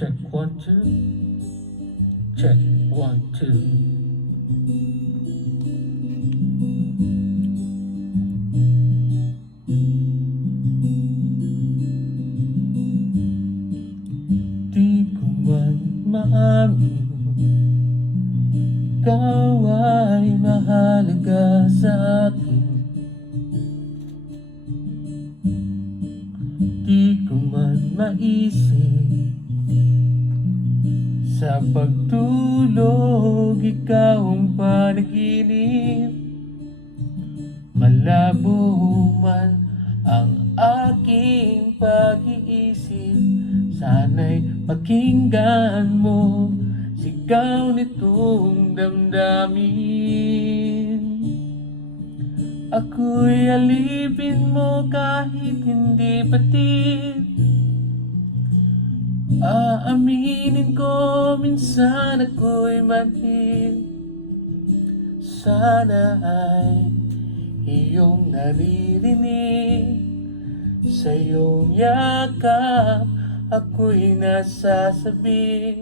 Check 1, 2. Check 1, 2. Di ko man maamin, ikaw ay mahalaga sa akin. Di ko man maisip, sa pagtulog ikaw ang panaginip. Malabo man ang aking pag-iisip, sana'y pakinggan mo sigaw nitong damdamin. Ako'y alipin mo kahit hindi batid. Aaminin ko minsan ako'y manhid. Sana ay iyong naririnig, sa iyong yakap ako'y nasasabi.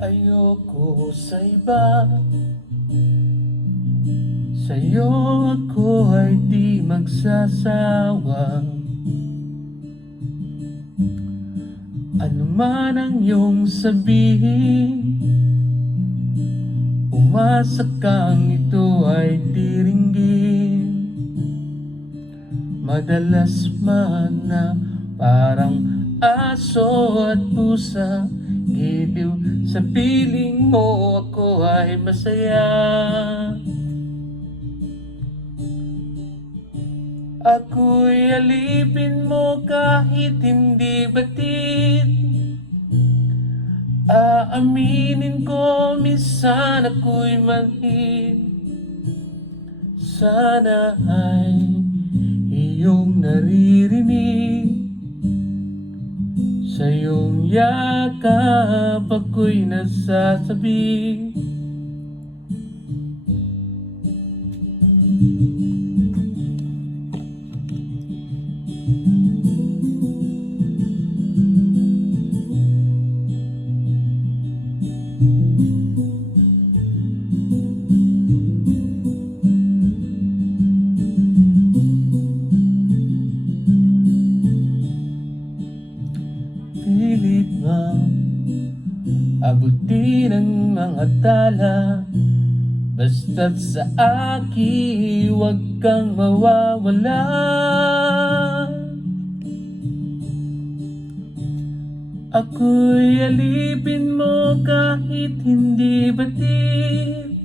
Ayoko sa iba, sa'yo ako ay di magsasawa. Ano man ang iyong sabihin, umasa kang ito ay diringgin. Madalas man na parang aso at pusa, giliw sa piling mo ako ay masaya. Ako'y alipin mo kahit hindi batid. Aaminin ko minsan ako'y manhid. Sana ay iyong naririnig, sa iyong yakap ako'y nasasabi. Pilit mang abutin ang mga tala, basta't sa akin huwag kang mawawala. Ako'y alipin mo kahit hindi batid.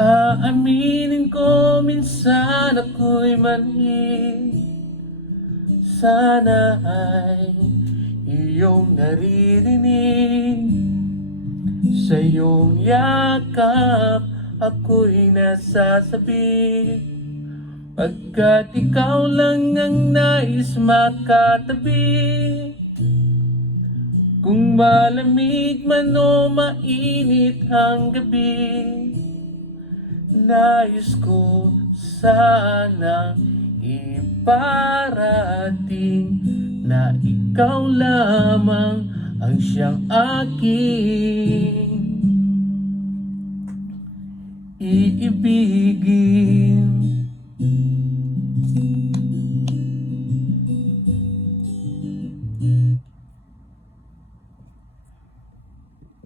Aaminin ko minsan ako'y manhid. Sana ay iyong naririnig, sa iyong yakap ako'y nasasabi. Pagkat ikaw lang ang nais makatabi. Kung malamig man o mainit ang gabi, nais ko sana iparating na ikaw lamang ang siyang aking iibigin.